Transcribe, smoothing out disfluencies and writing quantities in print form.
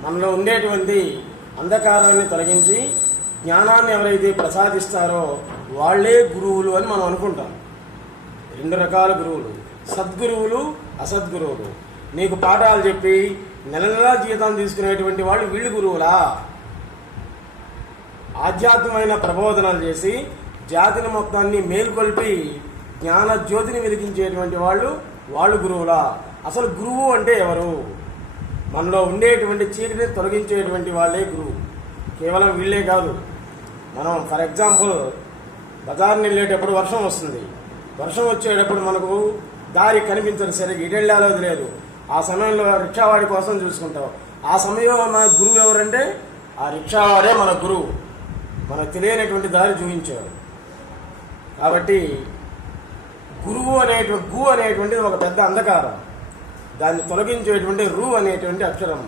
మనలో ఉండేటువంటి అంధకారాన్ని తొలగించి జ్ఞానాన్ని ఎవరైతే ప్రసాదిస్తారో వాళ్ళే గురువులు అని మనం అనుకుంటాం. రెండు రకాల గురువులు, సద్గురువులు, అసద్గురువులు. నీకు పాఠాలు చెప్పి నెల నెలా జీతం తీసుకునేటువంటి వాళ్ళు వీళ్ళు గురువులా? ఆధ్యాత్మికమైన ప్రబోధనలు చేసి జాతిని మొత్తాన్ని మేల్కొల్పి జ్ఞాన జ్యోతిని వెలిగించేటువంటి వాళ్ళు గురువులా? అసలు గురువు అంటే ఎవరు? మనలో ఉండేటువంటి చీకటిని తొలగించేటువంటి వాళ్ళే గురువు. కేవలం వీళ్ళే కాదు. మనం ఫర్ ఎగ్జాంపుల్ బజార్ని వెళ్ళేటప్పుడు వర్షం వస్తుంది. వర్షం వచ్చేటప్పుడు మనకు దారి కనిపించదు, సరిగ్గా ఇటు వెళ్ళాలో లేదు. ఆ సమయంలో రిక్షావాడి కోసం చూసుకుంటాం. ఆ సమయంలో మన గురువు ఎవరంటే ఆ రిక్షావాడే మన గురువు, మనకు తెలియనటువంటి దారి చూపించాడు. కాబట్టి గురువు అనేటువంటిది ఒక పెద్ద అంధకారం. దాన్ని తొలగించేటువంటి రు అనేటువంటి అక్షరం.